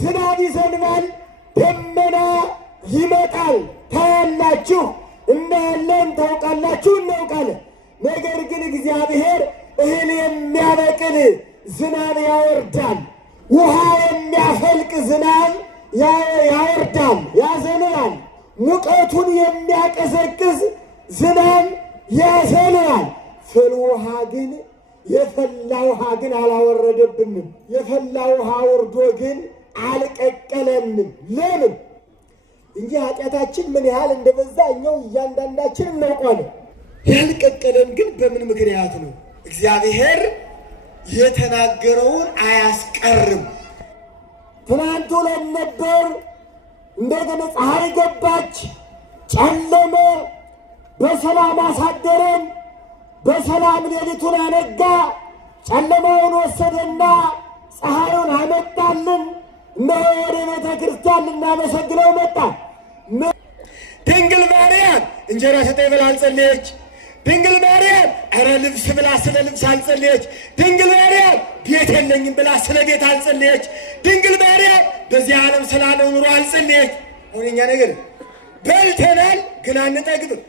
ዝናብ ይዘንባል፣ ደመና ይመጣል። ታያላችሁ፣ እናያለን፣ ታውቃላችሁ፣ እናውቃለን። ነገር ግን እግዚአብሔር እህል የሚያበቅል ዝናብ ያወርዳል፣ ውሃ የሚያፈልቅ ዝናብ ያወርዳል፣ ያዘንባል። ሙቀቱን የሚያቀዘቅዝ ዝናብ ያዘንባል። ፍል ውሃ ግን የፈላ ውሃ ግን አላወረደብንም። የፈላ ውሃ ወርዶ ግን አልቀቀለንም። ለምን እንጂ ኃጢአታችን ምን ያህል እንደበዛ እኛው እያንዳንዳችን እናውቃለን። ያልቀቀለን ግን በምን ምክንያት ነው? እግዚአብሔር የተናገረውን አያስቀርም። ትናንት ውለን ነበር፣ እንደገና ፀሐይ ገባች፣ ጨለመ፣ በሰላም አሳደረን፣ በሰላም ሌሊቱን አነጋ፣ ጨለማውን ወሰደና ፀሐዩን አመጣልን። እነሆ ወደ ቤተ ክርስቲያን ልናመሰግነው መጣ። ድንግል ማርያም እንጀራ ስጠኝ ብላ አልጸለየች። ድንግል ማርያም ኧረ ልብስ ብላ ስለ ልብስ አልጸለየች። ድንግል ማርያም ቤት የለኝም ብላ ስለ ቤት አልጸለየች። ድንግል ማርያም በዚህ ዓለም ስላለው ኑሮ አልጸለየች። አሁን እኛ ነገር በልተናል፣ ግን አንጠግብም።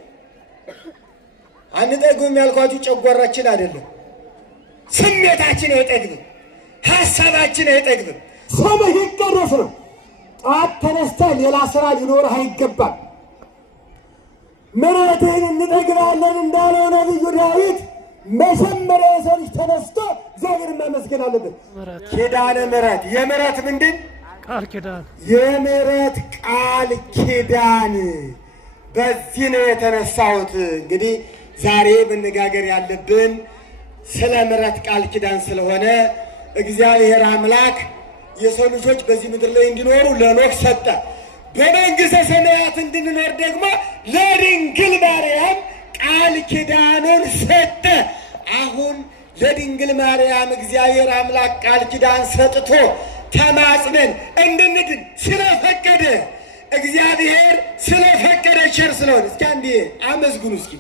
አንጠግብም ያልኳችሁ ጨጓራችን አይደለም፣ ስሜታችን አይጠግብም፣ ሀሳባችን አይጠግብም። ስምህ ይቀደስ ነው። ጠዋት ተነስተህ ሌላ ስራ ሊኖርህ አይገባም። ምሕረትህን እንጠግባለን እንዳለው ነቢዩ ዳዊት መጀመሪያ የሰው ልጅ ተነስቶ እግዚአብሔርን ማመስገን አለበት። ኪዳነ ምሕረት የምሕረት ምንድን ቃል ኪዳን፣ የምሕረት ቃል ኪዳን። በዚህ ነው የተነሳሁት። እንግዲህ ዛሬ መነጋገር ያለብን ስለ ምሕረት ቃል ኪዳን ስለሆነ እግዚአብሔር አምላክ የሰው ልጆች በዚህ ምድር ላይ እንዲኖሩ ለኖህ ሰጠ። በመንግሥተ ሰማያት እንድንኖር ደግሞ ለድንግል ማርያም ቃል ኪዳኑን ሰጠ። አሁን ለድንግል ማርያም እግዚአብሔር አምላክ ቃል ኪዳን ሰጥቶ ተማጽነን እንድንድን ስለፈቀደ፣ እግዚአብሔር ስለፈቀደ ቸር ስለሆነ እስኪ አንዴ አመስግኑ እስኪ።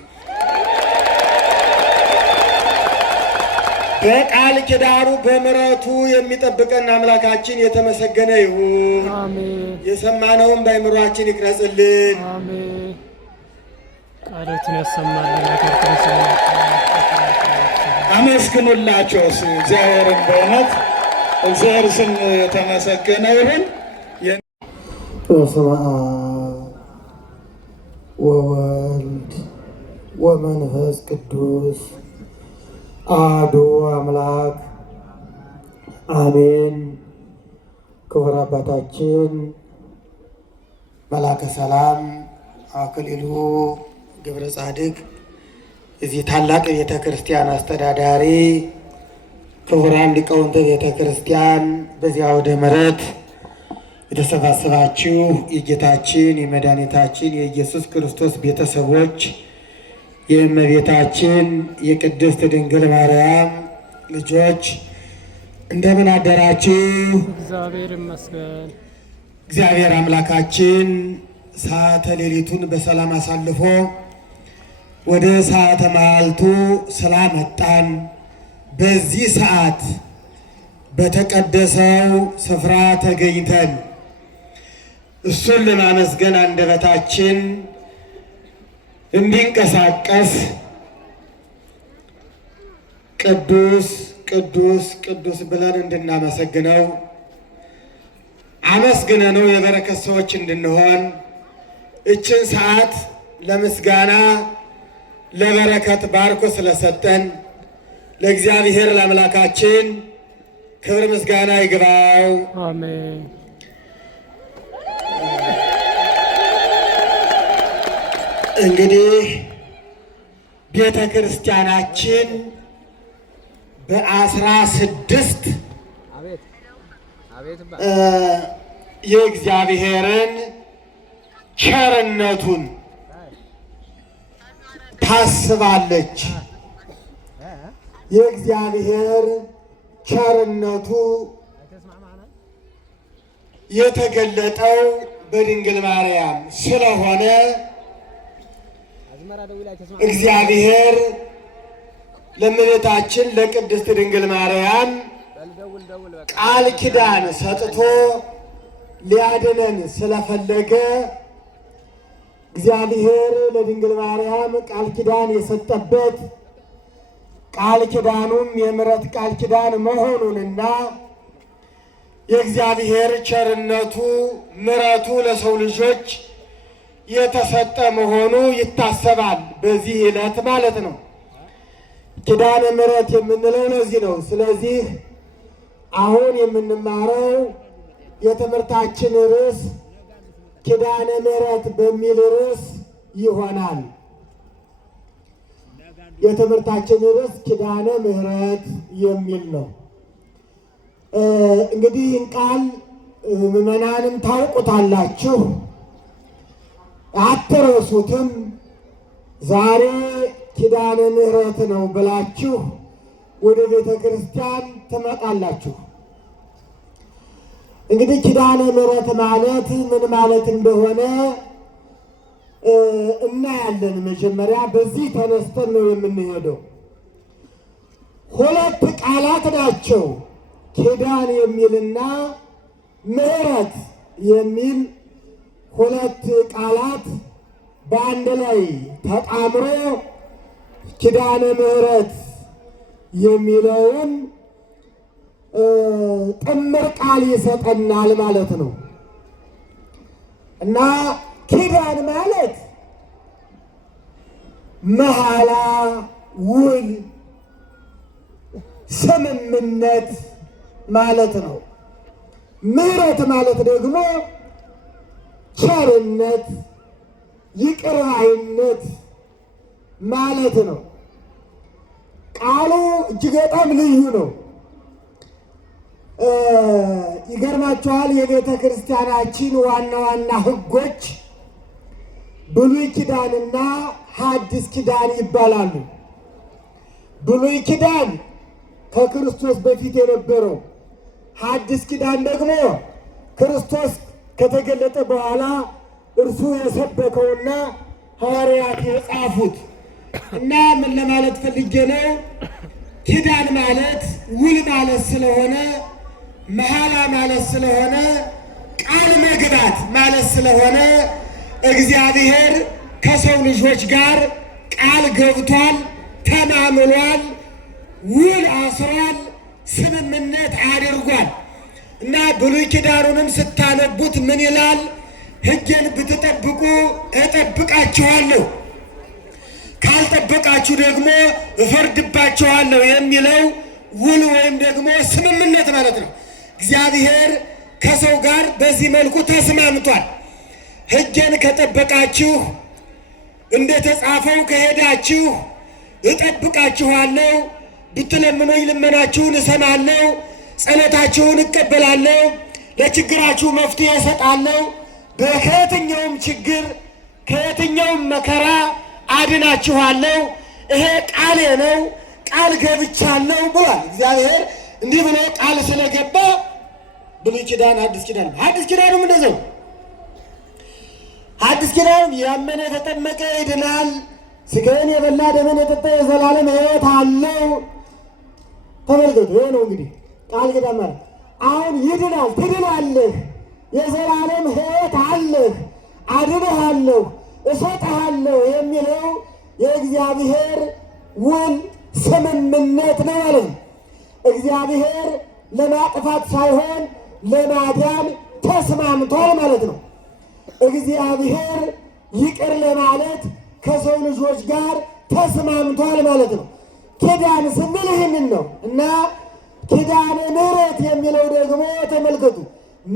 በቃል ኪዳኑ በምሕረቱ የሚጠብቀን አምላካችን የተመሰገነ ይሁን። አሜን። የሰማነውን በአእምሯችን ይቅረጽልን። አሜን። ቃሎትን ያሰማልን። አመስግኑላቸው እግዚአብሔርን። በእውነት እግዚአብሔር ስም የተመሰገነ ይሁን። በስመ አብ ወወልድ ወመንፈስ ቅዱስ አሐዱ አምላክ አሜን። ክቡር አባታችን መላከ ሰላም አክሊሉ ገብረ ጻድቅ እዚህ ታላቅ ቤተ ክርስቲያን አስተዳዳሪ፣ ክቡራን ሊቃውንተ ቤተ ክርስቲያን፣ በዚያ ወደ ምሕረት የተሰባሰባችሁ የጌታችን የመድኃኒታችን የኢየሱስ ክርስቶስ ቤተሰቦች፣ የእመቤታችን የቅድስት ድንግል ማርያም ልጆች እንደምን አደራችሁ? እግዚአብሔር ይመስገን። እግዚአብሔር አምላካችን ሰዓተ ሌሊቱን በሰላም አሳልፎ ወደ ሰዓተ መዓልቱ ስላመጣን በዚህ ሰዓት በተቀደሰው ስፍራ ተገኝተን እሱን ለማመስገን አንደበታችን እንዲንቀሳቀስ ቅዱስ ቅዱስ ቅዱስ ብለን እንድናመሰግነው አመስግነነው የበረከት ሰዎች እንድንሆን እችን ሰዓት ለምስጋና ለበረከት ባርኮ ስለሰጠን ለእግዚአብሔር ለአምላካችን ክብር ምስጋና ይግባው። አሜን። እንግዲህ ቤተ ክርስቲያናችን በ16 የእግዚአብሔርን ቸርነቱን ታስባለች። የእግዚአብሔር ቸርነቱ የተገለጠው በድንግል ማርያም ስለሆነ እግዚአብሔር ለእመቤታችን ለቅድስት ድንግል ማርያም ቃል ኪዳን ሰጥቶ ሊያድነን ስለፈለገ እግዚአብሔር ለድንግል ማርያም ቃል ኪዳን የሰጠበት ቃል ኪዳኑም የምሕረት ቃል ኪዳን መሆኑንና የእግዚአብሔር ቸርነቱ ምሕረቱ ለሰው ልጆች የተሰጠ መሆኑ ይታሰባል። በዚህ ዕለት ማለት ነው። ኪዳነ ምሕረት የምንለው ለዚህ ነው። ስለዚህ አሁን የምንማረው የትምህርታችን ርዕስ ኪዳነ ምሕረት በሚል ርዕስ ይሆናል። የትምህርታችን ርዕስ ኪዳነ ምሕረት የሚል ነው። እንግዲህ ይህን ቃል ምዕመናንም ታውቁታላችሁ፣ አትረሱትም። ዛሬ ኪዳነ ምሕረት ነው ብላችሁ ወደ ቤተ ክርስቲያን ትመጣላችሁ። እንግዲህ ኪዳነ ምሕረት ማለት ምን ማለት እንደሆነ እናያለን። መጀመሪያ በዚህ ተነስተን ነው የምንሄደው። ሁለት ቃላት ናቸው፣ ኪዳን የሚልና ምሕረት የሚል ሁለት ቃላት በአንድ ላይ ተጣምሮ ኪዳነ ምሕረት የሚለውን ጥምር ቃል ይሰጠናል ማለት ነው። እና ኪዳን ማለት መሐላ፣ ውል፣ ስምምነት ማለት ነው። ምሕረት ማለት ደግሞ ቸርነት፣ ይቅር ባይነት ማለት ነው። ቃሉ እጅግ በጣም ልዩ ነው። ይገርማችኋል። የቤተ ክርስቲያናችን ዋና ዋና ሕጎች ብሉይ ኪዳንና ሐዲስ ኪዳን ይባላሉ። ብሉይ ኪዳን ከክርስቶስ በፊት የነበረው፣ ሐዲስ ኪዳን ደግሞ ክርስቶስ ከተገለጠ በኋላ እርሱ የሰበከውና ሐዋርያት የጻፉት እና ምን ለማለት ፈልጌ ነው? ኪዳን ማለት ውል ማለት ስለሆነ፣ መሐላ ማለት ስለሆነ፣ ቃል መግባት ማለት ስለሆነ እግዚአብሔር ከሰው ልጆች ጋር ቃል ገብቷል፣ ተማምሏል፣ ውል አስሯል፣ ስምምነት አድርጓል። እና ብሉይ ኪዳኑንም ስታነቡት ምን ይላል? ሕጌን ብትጠብቁ እጠብቃችኋለሁ፣ ካልጠበቃችሁ ደግሞ እፈርድባችኋለሁ የሚለው ውል ወይም ደግሞ ስምምነት ማለት ነው። እግዚአብሔር ከሰው ጋር በዚህ መልኩ ተስማምቷል። ሕጌን ከጠበቃችሁ እንደተጻፈው ከሄዳችሁ እጠብቃችኋለሁ፣ ብትለምኑኝ ልመናችሁን እሰማለሁ፣ ጸሎታችሁን እቀበላለሁ፣ ለችግራችሁ መፍትሄ እሰጣለሁ፣ ከየትኛውም ችግር ከየትኛውም መከራ አድናችኋለሁ፣ ይሄ ቃሌ ነው፣ ቃል ገብቻለሁ ብሏል። እግዚአብሔር እንዲህ ብሎ ቃል ስለገባ ብሉይ ኪዳን ሐዲስ ኪዳን ሐዲስ ኪዳኑም እንደዚያው። ሐዲስ ኪዳኑም ያመነ የተጠመቀ ይድናል፣ ሥጋዬን የበላ ደሜን የጠጣ የዘላለም ሕይወት አለው። ተመልከቱ፣ ይሄ ነው እንግዲህ ቃል ኪዳን ማለት። አሁን ይድናል፣ ትድናለህ፣ የዘላለም ሕይወት አለህ፣ አድንሃለሁ፣ እሰጥሃለሁ የሚለው የእግዚአብሔር ውል ስምምነት ነው ማለት ነው። እግዚአብሔር ለማጥፋት ሳይሆን ለማዳን ተስማምቷል ማለት ነው። እግዚአብሔር ይቅር ለማለት ከሰው ልጆች ጋር ተስማምቷል ማለት ነው። ኪዳን ስንል ይህንን ነው እና ኪዳነ ምሕረት የሚለው ደግሞ ተመልከቱ፣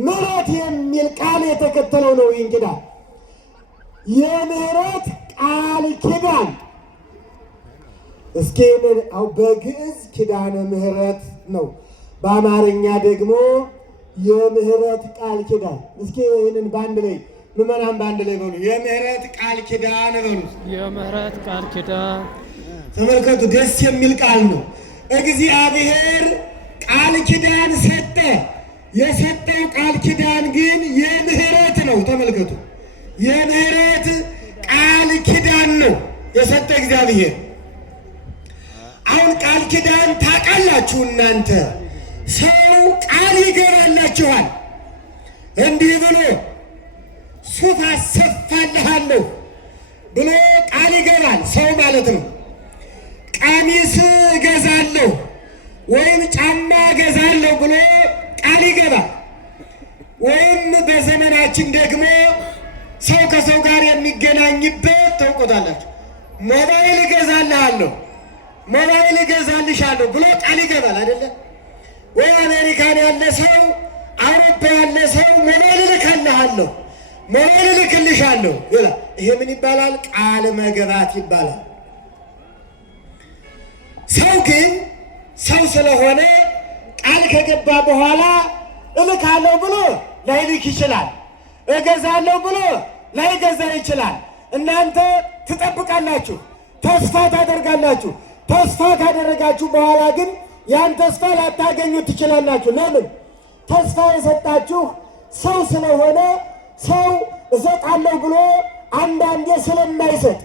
ምሕረት የሚል ቃል የተከተለው ነው። ይህን ኪዳን የምሕረት ቃል ኪዳን እስኪ በግዕዝ ኪዳነ ምሕረት ነው፣ በአማርኛ ደግሞ የምሕረት ቃል ኪዳን። እስኪ ይህንን በአንድ ላይ ምዕመናን በአንድ ላይ በሉ፣ የምሕረት ቃል ኪዳን በሉ። የምሕረት ቃል ኪዳን ተመልከቱ፣ ደስ የሚል ቃል ነው። እግዚአብሔር ቃል ኪዳን ሰጠ። የሰጠው ቃል ኪዳን ግን የምሕረት ነው። ተመልከቱ፣ የምሕረት ቃል ኪዳን ነው የሰጠ እግዚአብሔር። አሁን ቃል ኪዳን ታውቃላችሁ እናንተ፣ ሰው ቃል ይገባላችኋል። እንዲህ ብሎ ሱፍ አሰፋልሃለሁ ብሎ ቃል ይገባል። ሰው ማለት ነው። ቀሚስ እገዛለሁ ወይም ጫማ እገዛለሁ ብሎ ቃል ይገባል። ወይም በዘመናችን ደግሞ ሰው ከሰው ጋር የሚገናኝበት ታውቆታላችሁ፣ ሞባይል እገዛልሃለሁ፣ ሞባይል እገዛልሻለሁ ብሎ ቃል ይገባል አይደለ? ወይ አሜሪካን ያለ ሰው፣ አውሮፓ ያለ ሰው ሞባይል እልክልሃለሁ፣ ሞባይል እልክልሻለሁ ይላል። ይሄ ምን ይባላል? ቃል መገባት ይባላል። ሰው ግን ሰው ስለሆነ ቃል ከገባ በኋላ እልካለሁ ብሎ ላይልክ ይችላል። እገዛለሁ ብሎ ላይገዛ ይችላል። እናንተ ትጠብቃላችሁ፣ ተስፋ ታደርጋላችሁ። ተስፋ ካደረጋችሁ በኋላ ግን ያን ተስፋ ላታገኙ ትችላላችሁ። ለምን? ተስፋ የሰጣችሁ ሰው ስለሆነ ሰው እሰጣለሁ ብሎ አንዳንዴ ስለማይሰጥ፣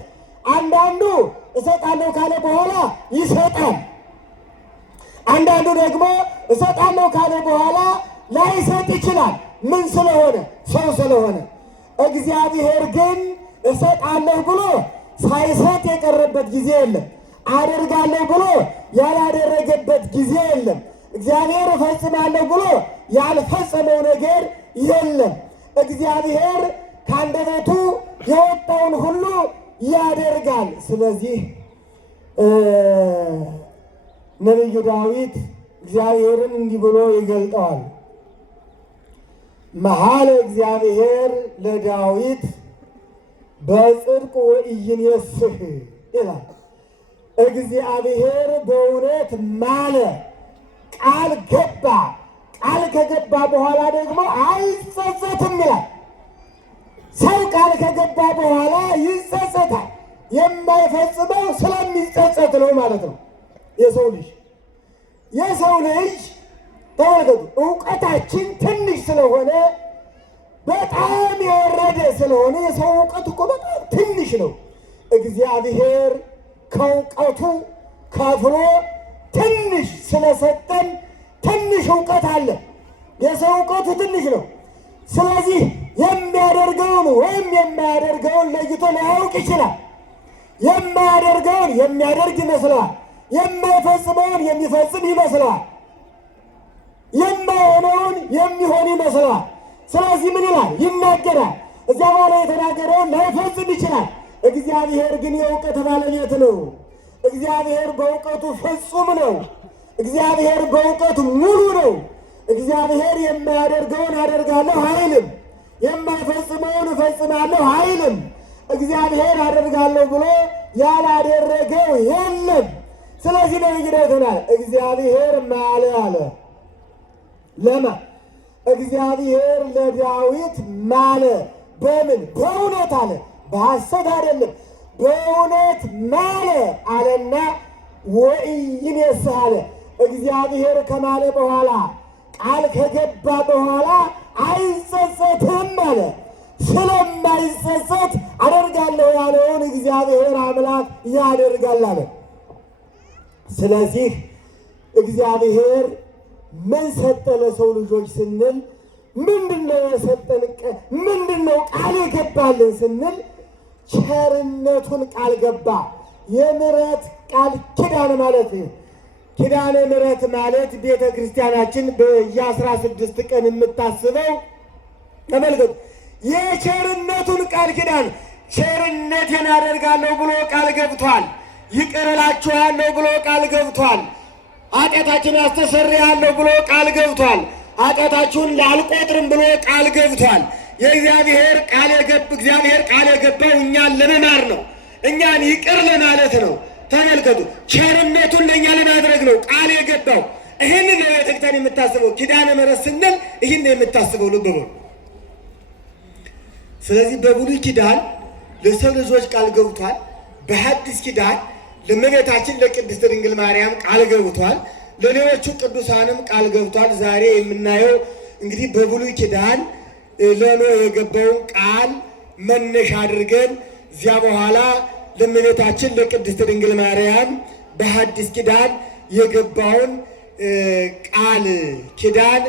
አንዳንዱ እሰጣለሁ ካለ በኋላ ይሰጣል። አንዳንዱ ደግሞ እሰጣለሁ ካለ በኋላ ላይሰጥ ይችላል። ምን ስለሆነ? ሰው ስለሆነ። እግዚአብሔር ግን እሰጣለሁ ብሎ ሳይሰጥ የቀረበት ጊዜ የለም። አደርጋለሁ ብሎ ያላደረገበት ጊዜ የለም። እግዚአብሔር እፈጽማለሁ ብሎ ያልፈጸመው ነገር የለም። እግዚአብሔር ከአንደበቱ የወጣውን ሁሉ ያደርጋል። ስለዚህ ነቢዩ ዳዊት እግዚአብሔርን እንዲህ ብሎ ይገልጠዋል። መሐለ እግዚአብሔር ለዳዊት በጽድቅ ወኢይኔስህ ይላል። እግዚአብሔር በእውነት ማለ፣ ቃል ገባ። ቃል ከገባ በኋላ ደግሞ አይጸጸትም ይላል። ሰው ቃል ከገባ በኋላ ይጸጸታል። የማይፈጽመው ስለሚጸጸት ነው ማለት ነው። የሰው ልጅ ተመልከቱ፣ እውቀታችን ትንሽ ስለሆነ በጣም የወረደ ስለሆነ የሰው እውቀት እኮ በጣም ትንሽ ነው። እግዚአብሔር ከእውቀቱ ከፍሎ ትንሽ ስለሰጠን ትንሽ እውቀት አለ። የሰው እውቀቱ ትንሽ ነው። ስለዚህ የሚያደርገውን ወይም የማያደርገውን ለይቶ ላያውቅ ይችላል። የማያደርገውን የሚያደርግ ይመስለዋል። የማይፈጽመውን የሚፈጽም ይመስለዋል። የማይሆነውን የሚሆን ይመስለዋል። ስለዚህ ምን ይላል? ይናገራል። እዚያ በኋላ የተናገረውን ላይፈጽም ይችላል። እግዚአብሔር ግን የእውቀት ባለቤት ነው። እግዚአብሔር በእውቀቱ ፍጹም ነው። እግዚአብሔር በእውቀቱ ሙሉ ነው። እግዚአብሔር የማያደርገውን አደርጋለሁ አይልም። የማይፈጽመውን እፈጽማለሁ አይልም። እግዚአብሔር አደርጋለሁ ብሎ ያላደረገው የለም። ስለዚህ ነው ይግደተናል። እግዚአብሔር ማለ አለ። ለማ እግዚአብሔር ለዳዊት ማለ። በምን? በእውነት አለ። በሐሰት አይደለም። በእውነት ማለ አለና ወኢይኔስህ አለ። እግዚአብሔር ከማለ በኋላ ቃል ከገባ በኋላ አይጸጸትም አለ። ስለማይጸጸት አደርጋለሁ ያለውን እግዚአብሔር አምላክ ያደርጋል አለ። ስለዚህ እግዚአብሔር ምን ሰጠ ለሰው ልጆች ስንል ምንድነው የሰጠን? ምንድነው ቃል የገባልን ስንል ቸርነቱን ቃል ገባ። የምሕረት ቃል ኪዳን ማለት ነው። ኪዳነ ምሕረት ማለት ቤተ ክርስቲያናችን በየ16 ቀን የምታስበው ተመልከቱ፣ የቸርነቱን ቃል ኪዳን ቸርነቴን አደርጋለሁ ብሎ ቃል ገብቷል። ይቅር እላችኋለሁ ብሎ ቃል ገብቷል። ኃጢአታችሁን አስተሰርያለሁ ብሎ ቃል ገብቷል። ኃጢአታችሁን ላልቆጥርም ብሎ ቃል ገብቷል። የእግዚአብሔር እግዚአብሔር ቃል የገባው እኛን ለመማር ነው። እኛን ይቅር ለማለት ነው። ተመልከቱ፣ ቸርነቱን ለእኛ ለማድረግ ነው ቃል የገባው። ይህንን ነው ቤተክርስቲያን የምታስበው። ኪዳነ ምሕረት ስንል ይህን ነው የምታስበው። ልብ በሉ። ስለዚህ በብሉይ ኪዳን ለሰው ልጆች ቃል ገብቷል። በሐዲስ ኪዳን ለእመቤታችን ለቅድስት ድንግል ማርያም ቃል ገብቷል። ለሌሎቹ ቅዱሳንም ቃል ገብቷል። ዛሬ የምናየው እንግዲህ በብሉይ ኪዳን ለኖህ የገባውን ቃል መነሻ አድርገን እዚያ በኋላ ለእመቤታችን ለቅድስት ድንግል ማርያም በሐዲስ ኪዳን የገባውን ቃል ኪዳን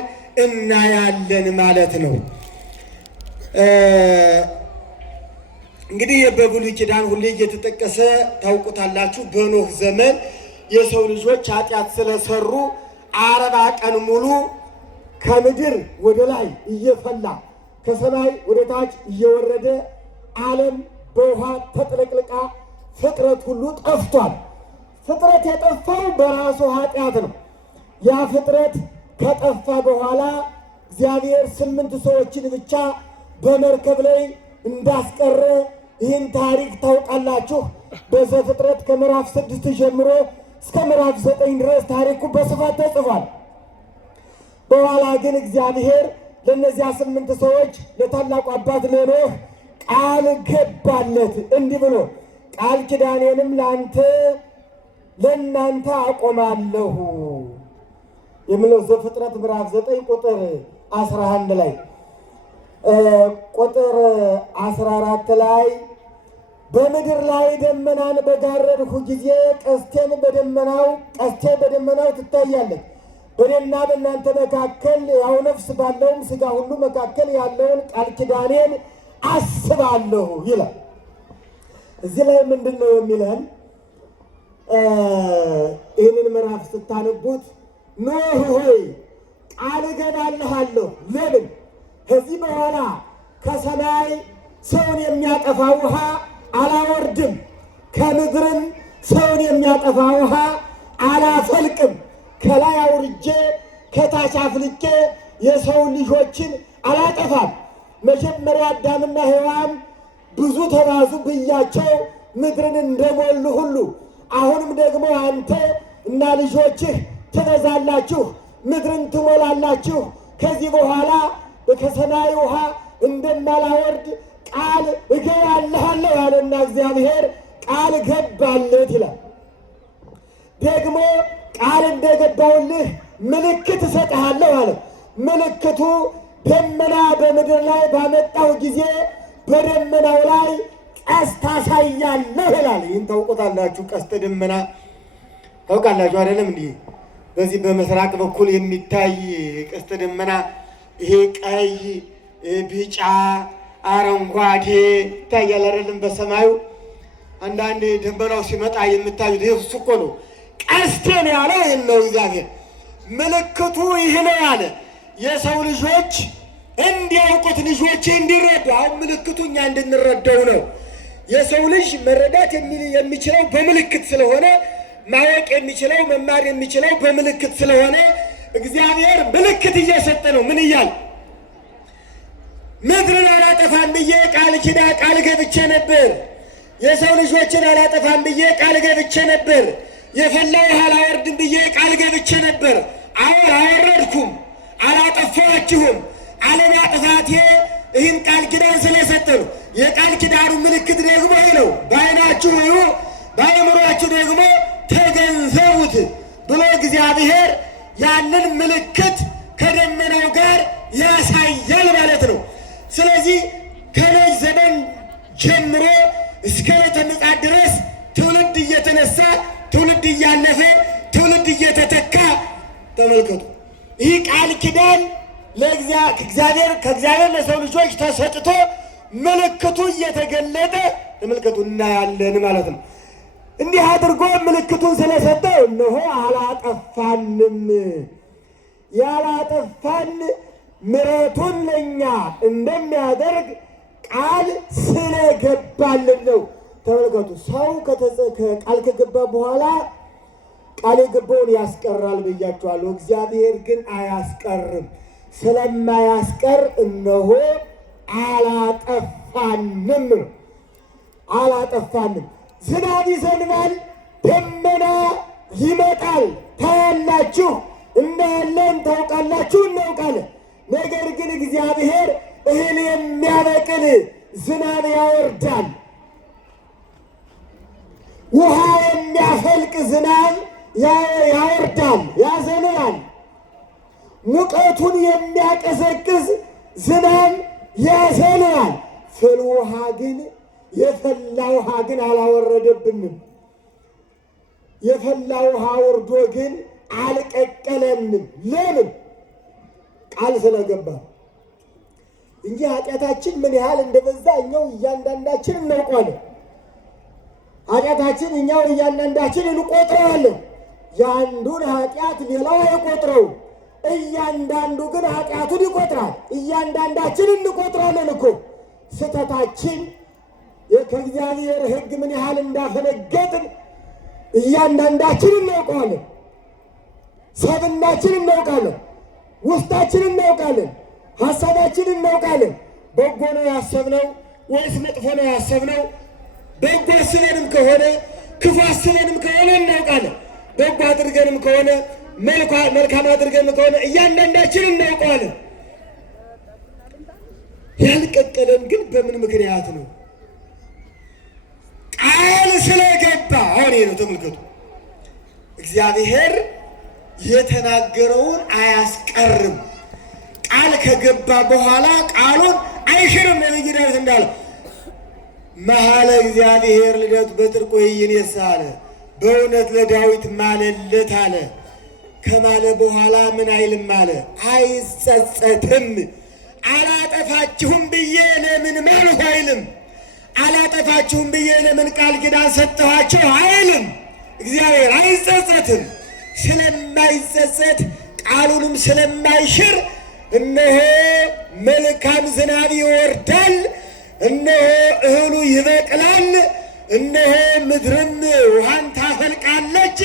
እናያለን ማለት ነው። እንግዲህ በብሉይ ኪዳን ሁሌ እየተጠቀሰ ታውቁታላችሁ። በኖህ ዘመን የሰው ልጆች ኃጢአት ስለሰሩ 40 ቀን ሙሉ ከምድር ወደ ላይ እየፈላ ከሰማይ ወደ ታች እየወረደ ዓለም በውሃ ተጥለቅልቃ ፍጥረት ሁሉ ጠፍቷል። ፍጥረት የጠፋው በራሱ ኃጢአት ነው። ያ ፍጥረት ከጠፋ በኋላ እግዚአብሔር 8 ሰዎችን ብቻ በመርከብ ላይ እንዳስቀረ ይህን ታሪክ ታውቃላችሁ። በዘፍጥረት ከምዕራፍ 6 ጀምሮ እስከ ምዕራፍ 9 ድረስ ታሪኩ በስፋት ተጽፏል። በኋላ ግን እግዚአብሔር ለእነዚያ 8 ሰዎች ለታላቁ አባት ለኖህ ቃል ገባለት እንዲህ ብሎ ቃል ኪዳኔንም ለእናንተ አቆማለሁ የሚለው ዘፍጥረት ምዕራፍ 9 ቁጥር 11 ላይ ቁጥር 14 ላይ በምድር ላይ ደመናን በጋረድሁ ጊዜ ቀስቴ በደመናው ትታያለች። በእኔና በእናንተ መካከል ያው ነፍስ ባለውም ሥጋ ሁሉ መካከል ያለውን ቃል ኪዳኔን አስባለሁ ይላል። እዚህ ላይ ምንድን ነው የሚለን? ይህንን ምዕራፍ ስታነቡት ኖህ ሆይ ቃል እገባልሃለሁ። ለምን? ከዚህ በኋላ ከሰማይ ሰውን የሚያጠፋ ውሃ አላወርድም፣ ከምድርም ሰውን የሚያጠፋ ውሃ አላፈልቅም። ከላይ አውርጄ ከታች አፍልቄ የሰው ልጆችን አላጠፋም። መጀመሪያ አዳምና ሔዋን ብዙ ተባዙ ብያቸው ምድርን እንደሞሉ ሁሉ አሁንም ደግሞ አንተ እና ልጆችህ ትበዛላችሁ፣ ምድርን ትሞላላችሁ። ከዚህ በኋላ ከሰማይ ውሃ እንደማላወርድ ቃል እገባልሃለሁ ያለና እግዚአብሔር ቃል ገባለት ይላል። ደግሞ ቃል እንደገባውልህ ምልክት እሰጥሃለሁ አለ። ምልክቱ ደመና በምድር ላይ ባመጣው ጊዜ በደመናው ላይ ቀስት አሳያለሁ ይላል። ይህን ታውቁታላችሁ። ቀስተ ደመና ታውቃላችሁ አይደለም? እንዲህ በዚህ በምስራቅ በኩል የሚታይ ቀስተ ደመና ይሄ ቀይ፣ ቢጫ፣ አረንጓዴ ይታያል አይደለም? በሰማዩ አንዳንድ ደመናው ሲመጣ የምታዩት ይህ እሱ እኮ ነው። ቀስቴን ያለው ይህን ነው እግዚአብሔር። ምልክቱ ይህ ነው ያለ የሰው ልጆች እንዲያውቁት፣ ልጆች እንዲረዱ። አሁን ምልክቱ እኛ እንድንረዳው ነው። የሰው ልጅ መረዳት የሚችለው በምልክት ስለሆነ፣ ማወቅ የሚችለው መማር የሚችለው በምልክት ስለሆነ እግዚአብሔር ምልክት እየሰጠ ነው። ምን እያል? ምድርን አላጠፋም ብዬ ቃል ገብቼ ነበር። የሰው ልጆችን አላጠፋም ብዬ ቃል ገብቼ ነበር። የፈላ ውሃ አላወርድም ብዬ ቃል ገብቼ ነበር። አሁን አወረድኩም፣ አላጠፋችሁም። አለማጥፋቴ ይህን ቃል ኪዳን ስለሰጠ ነው። የቃል ኪዳኑ ምልክት ደግሞ ይህ ነው። በዓይናችሁ እዩ፣ በአእምሯችሁ ደግሞ ተገንዘቡት ብሎ እግዚአብሔር ያንን ምልክት ከደመናው ጋር ያሳያል ማለት ነው። ስለዚህ ከኖህ ዘመን ጀምሮ እስከ ዕለተ ምጽአት ድረስ ትውልድ እየተነሳ ትውልድ እያለፈ ትውልድ እየተተካ ተመልከቱ። ይህ ቃል ኪዳን ከእግዚአብሔር ለሰው ልጆች ተሰጥቶ ምልክቱ እየተገለጠ ተመልከቱ እናያለን ማለት ነው። እንዲህ አድርጎ ምልክቱን ስለሰጠ እነሆ አላጠፋንም። ያላጠፋን ምሕረቱን ለእኛ እንደሚያደርግ ቃል ስለገባልን ነው። ተመልከቱ። ሰው ቃል ከገባ በኋላ ቃል የገባውን ያስቀራል ብያችኋለሁ። እግዚአብሔር ግን አያስቀርም። ስለማያስቀር እነሆ አላጠፋንም። ዝናብ ይዘንባል፣ ደመና ይመጣል። ታያላችሁ፣ እናያለን፣ ታውቃላችሁ፣ እናውቃለን። ነገር ግን እግዚአብሔር እህል የሚያበቅል ዝናብ ያወርዳል። ውሃ የሚያፈልቅ ዝናብ ያወርዳል፣ ያዘንባል። ሙቀቱን የሚያቀዘቅዝ ዝናብ ያዘንባል። የፈላ ውሃ ግን አላወረደብንም። የፈላ ውሃ ወርዶ ግን አልቀቀለንም። ለምን? ቃል ስለገባ። እንጂ ኃጢአታችን ምን ያህል እንደበዛ እኛው እያንዳንዳችን እናውቀዋለን። ኃጢአታችን እኛው እያንዳንዳችን እንቆጥረዋለን። የአንዱን ኃጢአት ሌላው አይቆጥረው፣ እያንዳንዱ ግን ኃጢአቱን ይቆጥራል። እያንዳንዳችን እንቆጥራለን እኮ ስህተታችን ከእግዚአብሔር ሕግ ምን ያህል እንዳፈነገጥን እያንዳንዳችን እናውቀዋለን። ሰብናችን እናውቃለን፣ ውስጣችን እናውቃለን፣ ሀሳባችን እናውቃለን። በጎ ነው ያሰብነው ወይስ መጥፎ ነው ያሰብነው? በጎ አስበንም ከሆነ ክፉ አስበንም ከሆነ እናውቃለን። በጎ አድርገንም ከሆነ መልካም አድርገንም ከሆነ እያንዳንዳችን እናውቀዋለን። ያልቀቀለን ግን በምን ምክንያት ነው? ቃል ስለገባ። አሁን ይሄ ነው ተመልከቱ። እግዚአብሔር የተናገረውን አያስቀርም። ቃል ከገባ በኋላ ቃሉን አይሽርም። ነቢዩ ዳዊት እንዳለ መሐለ እግዚአብሔር ልደቱ በጥርቆ ይኔሳ አለ። በእውነት ለዳዊት ማለለት አለ። ከማለ በኋላ ምን አይልም አለ? አይጸጸትም። አላጠፋችሁም ብዬ ለምን ማልሁ አይልም። አላጠፋችሁም ብዬ ለምን ቃል ኪዳን ሰጠኋቸው አይልም። እግዚአብሔር አይጸጸትም። ስለማይጸጸት ቃሉንም ስለማይሽር እነሆ መልካም ዝናብ ይወርዳል፣ እነሆ እህሉ ይበቅላል፣ እነሆ ምድርም ውሃን ታፈልቃለች።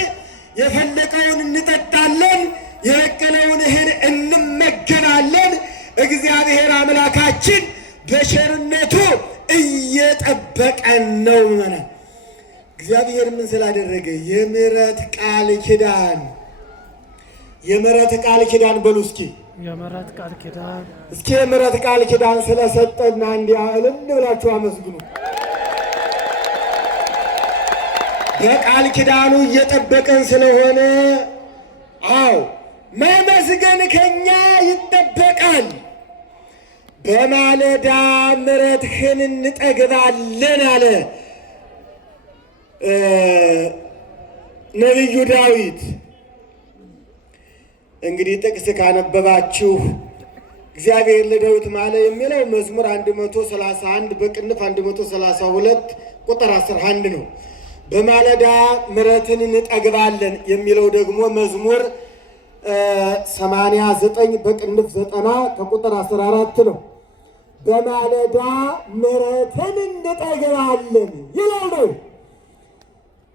የፈለቀውን እንጠጣለን፣ የበቀለውን እህል እንመገናለን። እግዚአብሔር አምላካችን በቸርነቱ እየጠበቀን ነው። እግዚአብሔር ምን ስላደረገ? የምሕረት ቃል ኪዳን። የምሕረት ቃል ኪዳን በሉ እስኪ። የምሕረት ቃል ኪዳን። እስኪ የምሕረት ቃል ኪዳን ስለሰጠና እንዲህ እልል ብላችሁ አመስግኑ። የቃል ኪዳኑ እየጠበቀን ስለሆነ አዎ ማመስገን ከኛ ይጠበቃል። በማለዳ ምሕረትህን እንጠግባለን አለ ነቢዩ ዳዊት። እንግዲህ ጥቅስ ካነበባችሁ እግዚአብሔር ለዳዊት ማለ የሚለው መዝሙር 131 በቅንፍ 132 ቁጥር 11 ነው። በማለዳ ምሕረትን እንጠግባለን የሚለው ደግሞ መዝሙር 89 በቅንፍ 90 ከቁጥር 14 ነው። በማለዳ ምሕረትን እንጠግባለን ይላል ነው።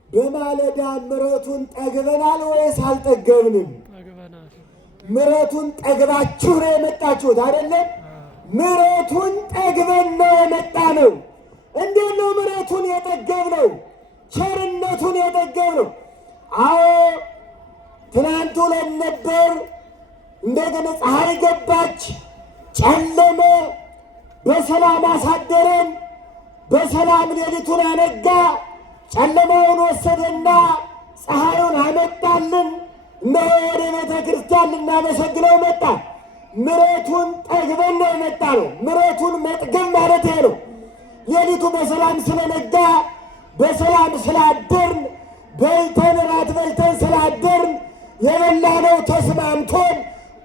በማለዳ ምሕረቱን ጠግበናል ወይስ አልጠገብንም? ምሕረቱን ጠግባችሁ ነው የመጣችሁት አይደለም? ምሕረቱን ጠግበን ነው የመጣ ነው። እንዴት ነው ምሕረቱን የጠገብነው? ቸርነቱን የጠገብነው? አዎ ትናንት ውለን ነበር፣ እንደገና ፀሐይ ገባች፣ ጨለመ፣ በሰላም አሳደረን፣ በሰላም ሌሊቱን አነጋ፣ ጨለማውን ወሰደና ፀሐዩን አመጣልን። እነሆ ወደ ቤተ ክርስቲያን ልናመሰግነው መጣ። ምሕረቱን ጠግበን ነው የመጣ ነው። ምሕረቱን መጥገብ ማለት ይሄ ነው። ሌሊቱ በሰላም ስለነጋ፣ በሰላም ስላደርን፣ በልተን ራት በልተን ስላደርን፣ የበላነው ተስማምቶን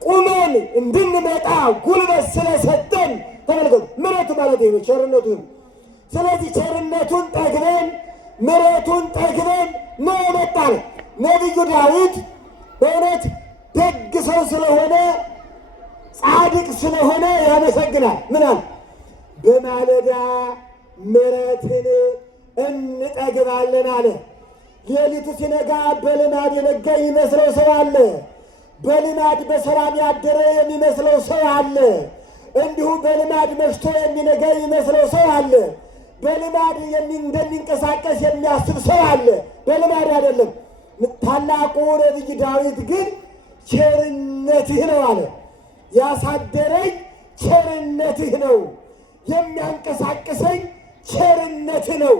ቁመን እንድንመጣ ጉልበት ስለሰጠን፣ ተመልከቱ፣ ምሕረቱ ማለት ይሄ ነው፣ ቸርነቱ። ስለዚህ ቸርነቱን ጠግበን ምሕረቱን ጠግበን ነው የመጣ ነው። ነቢዩ ዳዊት በእውነት ደግ ሰው ስለሆነ ጻድቅ ስለሆነ ያመሰግናል። ምናል በማለዳ ምሕረትን እንጠግባለን አለ። ሌሊቱ ሲነጋ በልማድ የነጋ የሚመስለው ሰው አለ። በልማድ በሰላም ያደረ የሚመስለው ሰው አለ። እንዲሁም በልማድ መሽቶ የሚነጋ የሚመስለው ሰው አለ። በልማድ እንደሚንቀሳቀስ የሚያስብ ሰው አለ። በልማድ አይደለም። ታላቁ ነቢይ ዳዊት ግን ቸርነትህ ነው አለ። ያሳደረኝ ቸርነትህ ነው፣ የሚያንቀሳቅሰኝ ቸርነትህ ነው፣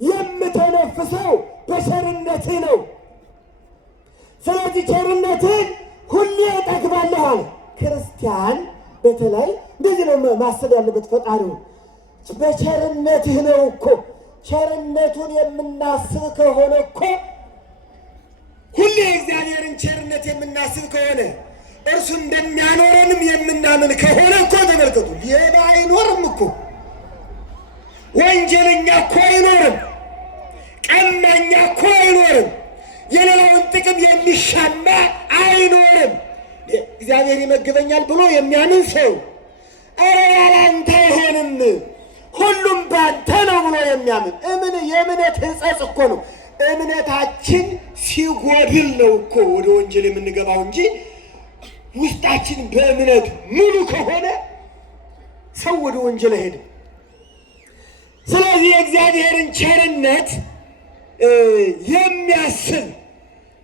የምተነፍሰው በቸርነትህ ነው። ስለዚህ ቸርነትህን ሁሌ እጠግባለሁ አለ። ክርስቲያን በተለይ እንደዚህ ነው ማሰብ ያለበት ፈጣሪውን። በቸርነትህ ነው እኮ። ቸርነቱን የምናስብ ከሆነ እኮ ሁሌ እግዚአብሔርን ቸርነት የምናስብ ከሆነ እርሱ እንደሚያኖረንም የምናምን ከሆነ እኮ ተመልከቱ፣ ሌባ አይኖርም እኮ፣ ወንጀለኛ እኮ አይኖርም፣ ቀማኛ እኮ አይኖርም፣ የሌላውን ጥቅም የሚሻማ አይኖርም። እግዚአብሔር ይመግበኛል ብሎ የሚያምን ሰው ኧረ ያለ አንተ አይሆንም ሁሉም ባንተ ነው ብሎ የሚያምን የእምነት ሕጸጽ እኮ ነው። እምነታችን ሲጎድል ነው እኮ ወደ ወንጀል የምንገባው እንጂ ውስጣችን በእምነት ሙሉ ከሆነ ሰው ወደ ወንጀል አይሄድም። ስለዚህ የእግዚአብሔርን ቸርነት የሚያስብ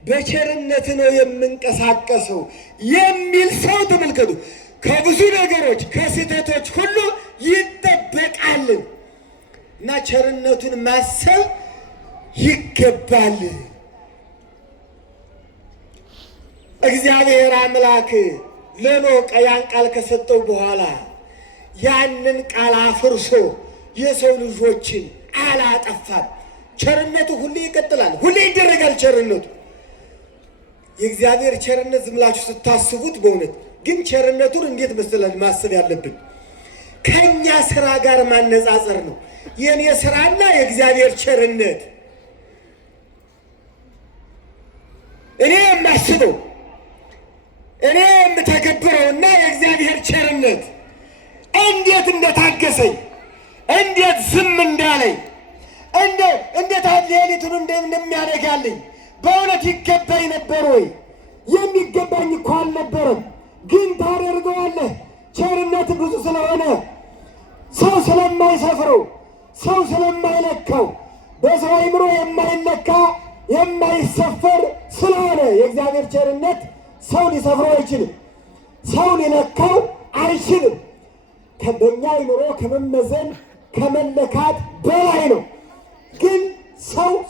በቸርነት ነው የምንቀሳቀሰው የሚል ሰው ተመልከቱ፣ ከብዙ ነገሮች ከስህተቶች ሁሉ ይጠበቃል እና ቸርነቱን ማሰብ ይገባል። እግዚአብሔር አምላክ ለኖህ ያን ቃል ከሰጠው በኋላ ያንን ቃል አፍርሶ የሰው ልጆችን አላጠፋም። ቸርነቱ ሁሌ ይቀጥላል፣ ሁሌ ይደረጋል ቸርነቱ። የእግዚአብሔር ቸርነት ዝም ብላችሁ ስታስቡት በእውነት ግን ቸርነቱን እንዴት መሰላችሁ ማሰብ ያለብን? ከኛ ስራ ጋር ማነጻጸር ነው። የኔ ስራና የእግዚአብሔር ቸርነት እኔ የማስበው እኔ የምተገብረውና የእግዚአብሔር ቸርነት እንዴት እንደታገሰኝ፣ እንዴት ዝም እንዳለኝ፣ እንዴት ሌሊቱን እንደሚያነጋልኝ በእውነት ይገባኝ ነበር ወይ? የሚገባኝ እኮ አልነበረም፣ ግን ታደርገዋለህ። ቸርነት ብዙ ስለሆነ ሰው ስለማይሰፍረው፣ ሰው ስለማይለካው፣ በሰው አእምሮ የማይለካ የማይሰፈር ስለሆነ የእግዚአብሔር ቸርነት ሰው ሊሰፍረው አይችልም፣ ሰው ሊለካው አይችልም። በእኛ አእምሮ ከመመዘን ከመለካት በላይ ነው። ግን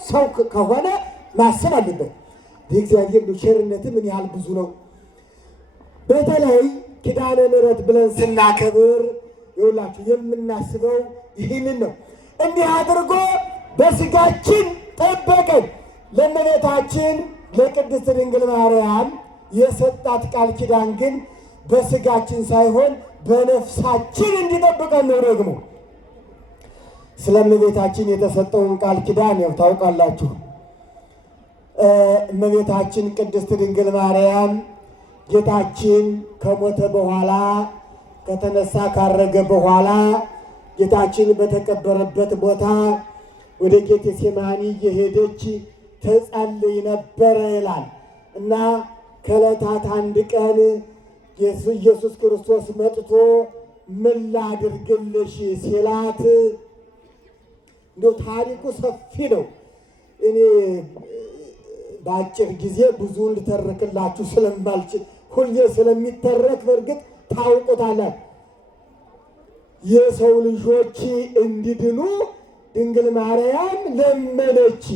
ሰው ከሆነ ማሰብ አለበት የእግዚአብሔር ቸርነት ምን ያህል ብዙ ነው። በተለይ ኪዳነ ምሕረት ብለን ስናከብር ይኸውላችሁ የምናስበው ይህንን ነው። እንዲህ አድርጎ በስጋችን ጠበቀን። ለእመቤታችን ለቅድስት ድንግል ማርያም የሰጣት ቃል ኪዳን ግን በስጋችን ሳይሆን በነፍሳችን እንዲጠብቀን ነው። ደግሞ ስለ እመቤታችን የተሰጠውን ቃል ኪዳን ያው ታውቃላችሁ። እመቤታችን ቅድስት ድንግል ማርያም ጌታችን ከሞተ በኋላ ከተነሳ ካረገ በኋላ ጌታችን በተቀበረበት ቦታ ወደ ጌቴሴማኒ እየሄደች ተጸልይ ነበረ ይላል እና ከዕለታት አንድ ቀን ኢየሱስ ክርስቶስ መጥቶ ምን ላድርግልሽ ሲላት፣ እንደው ታሪኩ ሰፊ ነው። እኔ በአጭር ጊዜ ብዙውን ልተርክላችሁ ስለማልችል ሁሌ ስለሚተረክ በእርግጥ ታውቁታላችሁ። የሰው ልጆች እንዲድኑ ድንግል ማርያም ለመነች።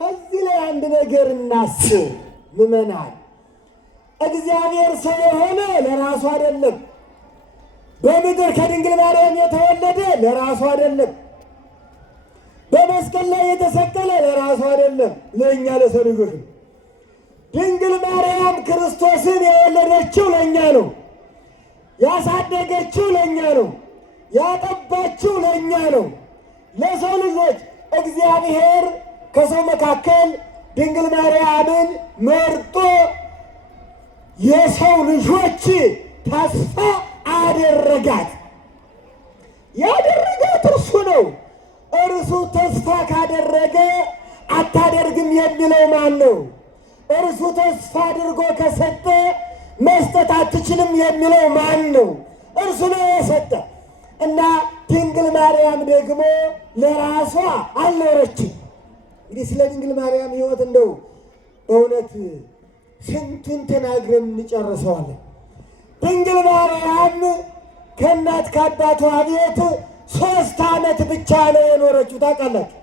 ከዚህ ላይ አንድ ነገር እናስብ ምእመናን። እግዚአብሔር ሰው የሆነ ለራሱ አይደለም። በምድር ከድንግል ማርያም የተወለደ ለራሱ አይደለም። በመስቀል ላይ የተሰቀለ ለራሱ አይደለም፣ ለእኛ ለሰው ልጆች ነው። ድንግል ማርያም ክርስቶስን የወለደችው ለእኛ ነው። ያሳደገችው ለእኛ ነው። ያጠባችው ለእኛ ነው፣ ለሰው ልጆች። እግዚአብሔር ከሰው መካከል ድንግል ማርያምን መርጦ የሰው ልጆች ተስፋ አደረጋት። ያደረጋት እርሱ ነው። እርሱ ተስፋ ካደረገ አታደርግም የሚለው ማን ነው? እርሱ ተስፋ አድርጎ ከሰጠ መስጠት አትችልም የሚለው ማን ነው? እርሱ ነው የሰጠ እና ድንግል ማርያም ደግሞ ለራሷ አልኖረችም። እንግዲህ ስለ ድንግል ማርያም ሕይወት እንደው በእውነት ስንቱን ተናግረን እንጨርሰዋለን። ድንግል ማርያም ከእናት ከአባቷ ቤት 3 ዓመት ብቻ ነው የኖረችው። ታውቃላችሁ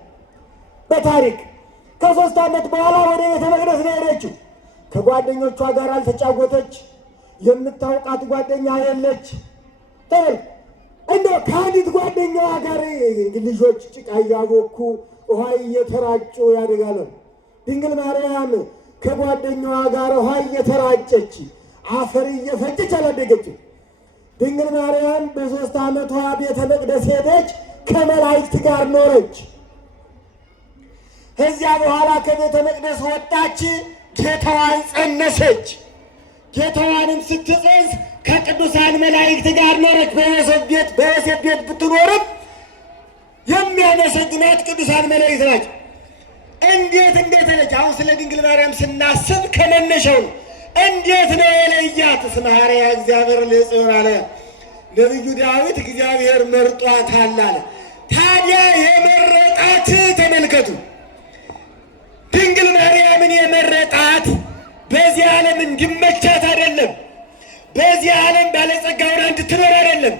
በታሪክ ከ3 ዓመት በኋላ ወደ ቤተ መቅደስ ነው የሄደችው። ከጓደኞቿ ጋር አልተጫወተች። የምታውቃት ጓደኛ የለች። እንደው ከአንዲት ጓደኛዋ ጋር ልጆች ጭቃ እያቦኩ ውሃ እየተራጩ ያደጋሉ። ድንግል ማርያም ከጓደኛዋ ጋር ውሃ እየተራጨች አፈር እየፈጨች አላደገችም። ድንግል ማርያም በ3 ዓመቷ ቤተ መቅደስ ሄደች፣ ከመላእክት ጋር ኖረች። ከዚያ በኋላ ከቤተ መቅደስ ወጣች፣ ጌታዋን ጸነሰች። ጌታዋንም ስትጸንስ ከቅዱሳን መላእክት ጋር ኖረች። በዮሴፍ ቤት ብትኖርም የሚያመሰግናት ቅዱሳን መላእክት ናቸው። እንዴት ነች? አሁን ስለ ድንግል ማርያም ስናስብ ከመነሻው ነው። እንዴት ነው የለያት? እስመ ሐረያ እግዚአብሔር ለጽዮን አለ ነቢዩ ዳዊት፣ እግዚአብሔር መርጧታል አለ። ታዲያ የመረጣት ተመልከቱ። ድንግል ማርያምን የመረጣት በዚህ ዓለም እንዲመቻት አይደለም። በዚህ ዓለም ባለጸጋ ሆና እንድትኖር አይደለም።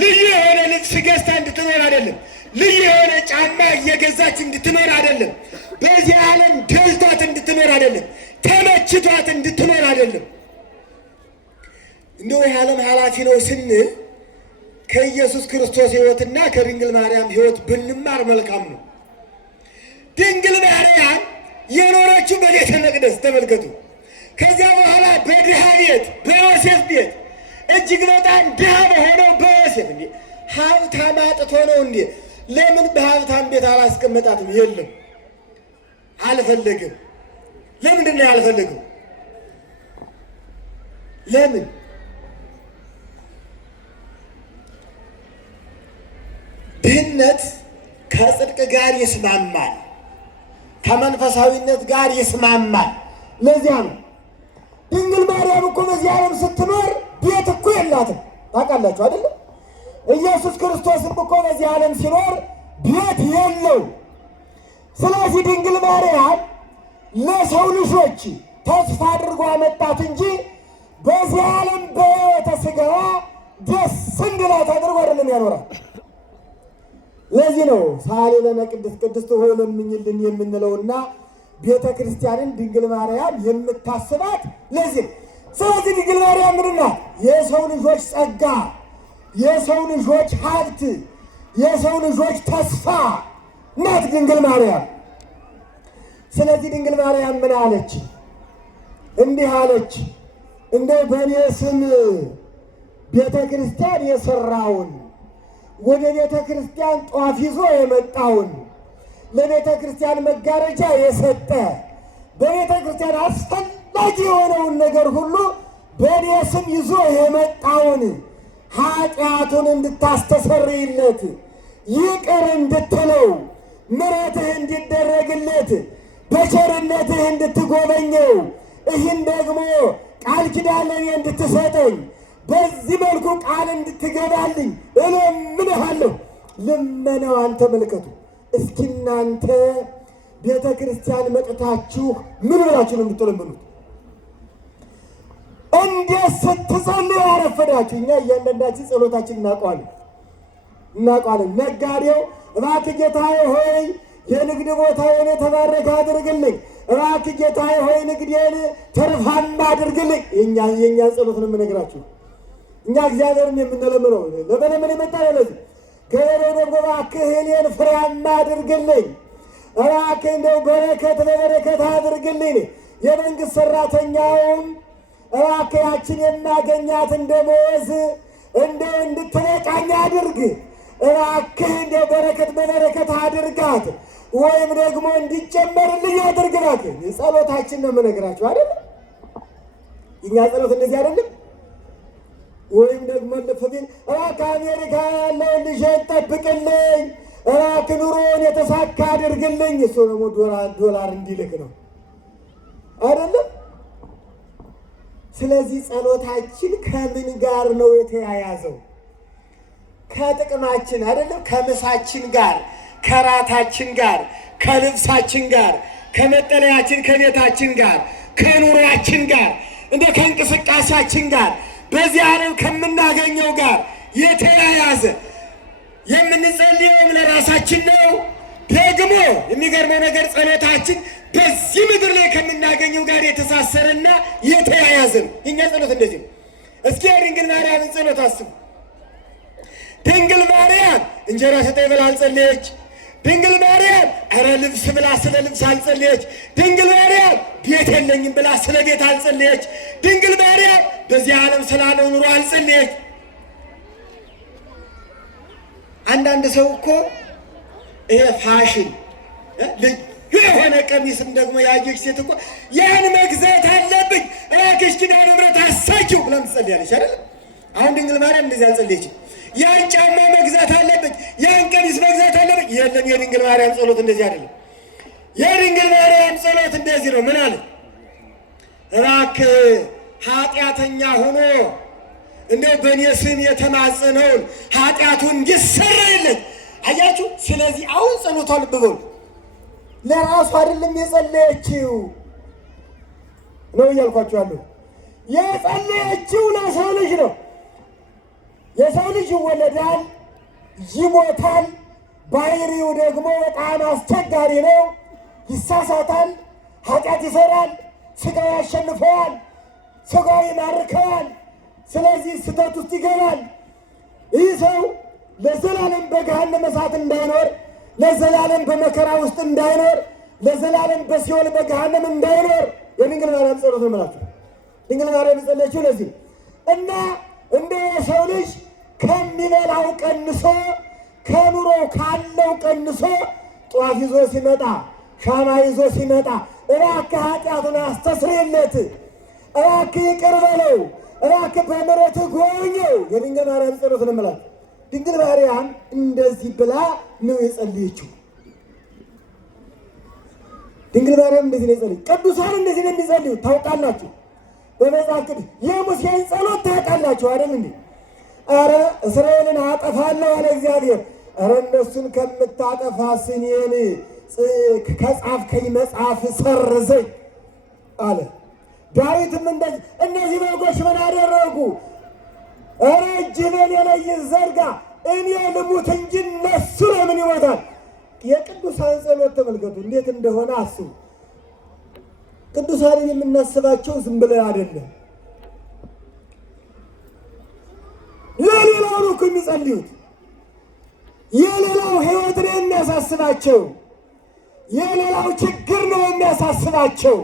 ልዩ የሆነ ልብስ ገዝታ እንድትኖር አይደለም። ልዩ የሆነ ጫማ እየገዛች እንድትኖር አይደለም። በዚህ ዓለም ደልቷት እንድትኖር አይደለም። ተመችቷት እንድትኖር አይደለም። እንደው ይህ ዓለም ኃላፊ ነው ስንል ከኢየሱስ ክርስቶስ ሕይወትና ከድንግል ማርያም ሕይወት ብንማር መልካም ነው። ድንግል ማርያም የኖረችው በቤተ መቅደስ ተመልከቱ። ከዚያ በኋላ በድሃ ቤት በዮሴፍ ቤት እጅግ በጣም ድሃ በሆነው በዮሴፍ እንዴ ሀብታም አጥቶ ነው እንዴ? ለምን በሀብታም ቤት አላስቀመጣትም? የለም አልፈለግም። ለምንድን ነው ያልፈለገው? ለምን? ድህነት ከጽድቅ ጋር ይስማማል፣ ከመንፈሳዊነት ጋር ይስማማል። ለዚያ ነው ድንግል ማርያም እኮ በዚህ ዓለም ስትኖር ቤት እኮ የላትም። ታውቃላችሁ አይደለም? ኢየሱስ ክርስቶስም እኮ በዚህ ዓለም ሲኖር ቤት የለው። ስለዚህ ድንግል ማርያም ለሰው ልጆች ተስፋ አድርጎ አመጣት እንጂ በዚህ ዓለም በሕይወተ ሥጋዋ ደስ እንዲላት አድርጎ አይደለም ያኖራል። ለዚህ ነው ሳሌ ለነ ቅድስት ሆይ ለምኝልን የምንለውና ቤተ ክርስቲያንን ድንግል ማርያም የምታስባት ለዚህ። ስለዚህ ድንግል ማርያም ምንድን ናት? የሰው ልጆች ጸጋ፣ የሰው ልጆች ሀብት፣ የሰው ልጆች ተስፋ ናት ድንግል ማርያም። ስለዚህ ድንግል ማርያም ምን አለች? እንዲህ አለች፣ እንደው በእኔ ስም ቤተ ክርስቲያን የሰራውን ወደ ቤተ ክርስቲያን ጧፍ ይዞ የመጣውን ለቤተ ክርስቲያን መጋረጃ የሰጠ በቤተ ክርስቲያን አስፈላጊ የሆነውን ነገር ሁሉ በእኔ ስም ይዞ የመጣውን ኃጢአቱን እንድታስተሰርይለት፣ ይቅር እንድትለው፣ ምሕረትህ እንዲደረግለት፣ በቸርነትህ እንድትጎበኘው፣ ይህን ደግሞ ቃል ኪዳን ለእኔ እንድትሰጠኝ፣ በዚህ መልኩ ቃል እንድትገባልኝ እለምንሃለሁ። ልመናዋን ተመልከቱ። እስኪ እናንተ ቤተ ክርስቲያን መጥታችሁ ምን ብላችሁ ነው የምትለምኑት? እንዴት ስትጸልዩ ያረፈዳችሁ? እኛ እያንዳንዳችን ጸሎታችን እናውቀዋለን። ነጋዴው እባክህ ጌታዬ ሆይ የንግድ ቦታዬን የተባረከ አድርግልኝ፣ እባክህ ጌታዬ ሆይ ንግዴን ተርፋማ አድርግልኝ። የእኛ ጸሎት ነው የምነግራችሁ። እኛ እግዚአብሔርን የምንለምነው ለመለመን የመጣ ለዚህ ገበሬው ደግሞ እባክህ እኔን ፍሬያማ አድርግልኝ፣ እባክህ እንደው በረከት በበረከት አድርግልኝ። የመንግሥት ሠራተኛውም እባክህ ያችን የማገኛትን ደመወዝ እንደው እንድትበቃኝ አድርግ፣ እባክህ እንደው በረከት በበረከት አድርጋት፣ ወይም ደግሞ እንዲጨመርልኝ አድርግ። እባክህ ጸሎታችን ነው የምነግራችሁ አይደለም? የእኛ ጸሎት እንደዚህ አይደለም? ወይም ደግሞ ልፍቢል እባክህ አሜሪካ ያለውን ልጄን ጠብቅልኝ፣ እባክህ ኑሮውን የተሳካ አድርግልኝ። እሱ ደግሞ ዶላር እንዲልክ ነው አይደለም? ስለዚህ ጸሎታችን ከምን ጋር ነው የተያያዘው? ከጥቅማችን አይደለም? ከምሳችን ጋር፣ ከራታችን ጋር፣ ከልብሳችን ጋር፣ ከመጠለያችን ከቤታችን ጋር፣ ከኑሯችን ጋር፣ እንደ ከእንቅስቃሴያችን ጋር፣ በዚህ ዓለም ከምናገኘው ጋር የተያያዘ የምንጸልየውም ለራሳችን ነው። ደግሞ የሚገርመው ነገር ጸሎታችን በዚህ ምድር ላይ ከምናገኘው ጋር የተሳሰረና የተያያዘ ነው። የእኛ ጸሎት እንደዚህ ነው። እስኪ የድንግል ማርያምን ጸሎት አስቡ። ድንግል ማርያም እንጀራ ስጠኝ ብላ አልጸለየች። ድንግል ማርያም ኧረ ልብስ ብላ ስለ ልብስ አልጸለየች። ድንግል ማርያም ቤት የለኝም ብላ ስለ ቤት አልጸለየች። ድንግል ማርያም በዚህ ዓለም ስላለው ኑሮ አልጸለየች። አንዳንድ ሰው እኮ ይሄ ፋሽን ልዩ የሆነ ቀሚስም ደግሞ ያየች ሴት እኮ ያን መግዛት አለብኝ እባክሽ ኪዳነ ምሕረት አሳኪው ብላ ትጸልያለች አይደል? አሁን ድንግል ማርያም እንደዚህ አልጸለየችም። ያን ጫማ መግዛት አለብኝ፣ ያን ቀሚስ መግዛት አለብኝ። የለም፣ የድንግል ማርያም ጸሎት እንደዚህ አይደለም። የድንግል ማርያም ጸሎት እንደዚህ ነው። ምን አለ? እባክህ ኃጢአተኛ ሆኖ እንደው በእኔ ስም የተማጸነውን ኃጢአቱን እንዲሰረይለት። አያችሁ? ስለዚህ አሁን ጸሎቷ ልብ በሉ፣ ለራሱ አይደለም የጸለየችው ነው እያልኳችኋለሁ። የጸለየችው ለሰው ልጅ ነው። የሰው ልጅ ይወለዳል፣ ይሞታል። ባህሪው ደግሞ በጣም አስቸጋሪ ነው። ይሳሳታል፣ ኃጢአት ይሰራል፣ ስጋው ያሸንፈዋል፣ ስጋው ይማርከዋል። ስለዚህ ስህተት ውስጥ ይገባል። ይህ ሰው ለዘላለም በገሃነመ እሳት እንዳይኖር፣ ለዘላለም በመከራ ውስጥ እንዳይኖር፣ ለዘላለም በሲኦል በገሃነም እንዳይኖር የድንግል ማርያም ጸሎት ነው ማለት ነው። ድንግል ማርያም የጸለየችው ለዚህ እና እንደ የሰው ልጅ ከሚበላው ቀንሶ ከኑሮ ካለው ቀንሶ ጧፍ ይዞ ሲመጣ ሻማ ይዞ ሲመጣ እባክህ ኃጢአቱን አስተስርይለት፣ እባክህ ይቅር በለው፣ እባክህ በምሕረትህ ጎብኘው የድንግል ማርያም ጸሎት ነው የምላት። ድንግል ማርያም እንደዚህ ብላ ነው የጸለየችው። ድንግል ማርያም እንደዚህ ነው የጸለየችው። ቅዱሳን እንደዚህ ነው የሚጸልዩት ታውቃላችሁ። በመጽሐፍ ቅዱስ የሙሴን ጸሎት ታውቃላችሁ አይደል እንዴ? ኧረ እስራኤልን አጠፋለሁ አለ እግዚአብሔር። ኧረ እነሱን ከምታጠፋ እኔን ከጻፍከኝ መጽሐፍ ሰርዘኝ አለ። ዳዊትም እንደዚህ እነዚህ በጎች ምን አደረጉ? ኧረ እጅህ በእኔ ላይ ይዘርጋ እኔ ልሙት እንጂ እነሱ ለምን ይሞታል? የቅዱሳን ጸሎት ተመልከቱ እንዴት እንደሆነ አስቡ። ቅዱሳንን የምናስባቸው ዝም ብለን አይደለም፣ ለሌላው ነው እኮ የሚጸልዩት። የሌላው ሕይወት ነው የሚያሳስባቸው፣ የሌላው ችግር ነው የሚያሳስባቸው።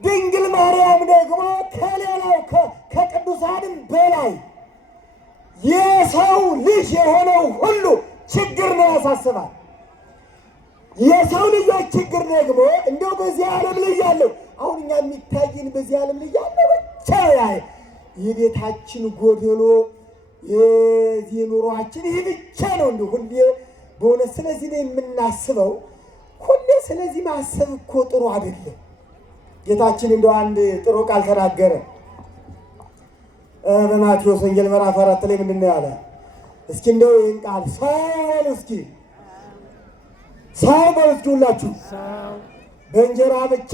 ድንግል ማርያም ደግሞ ከሌላው ከቅዱሳንም በላይ የሰው ልጅ የሆነው ሁሉ ችግር ነው ያሳስባል። የሰው ልጆች ችግር ደግሞ እንደው በዚህ ዓለም ላይ ያለው አሁን እኛ የሚታየን በዚህ ዓለም ላይ ያለው ብቻ የቤታችን ጎደሎ የዚህ ኑሯችን ይህ ብቻ ነው። እንደው ሁሌ በእውነት ስለዚህ ነው የምናስበው። ሁሌ ስለዚህ ማሰብ እኮ ጥሩ አይደለም። ጌታችን እንደው አንድ ጥሩ ቃል ተናገረ። በማቴዎስ ወንጌል ምዕራፍ 4 ላይ ምንድን ነው ያለ? እስኪ እንደው ይህን ቃል ሰው እስኪ ሰው በውስጡ ሁላችሁ በእንጀራ ብቻ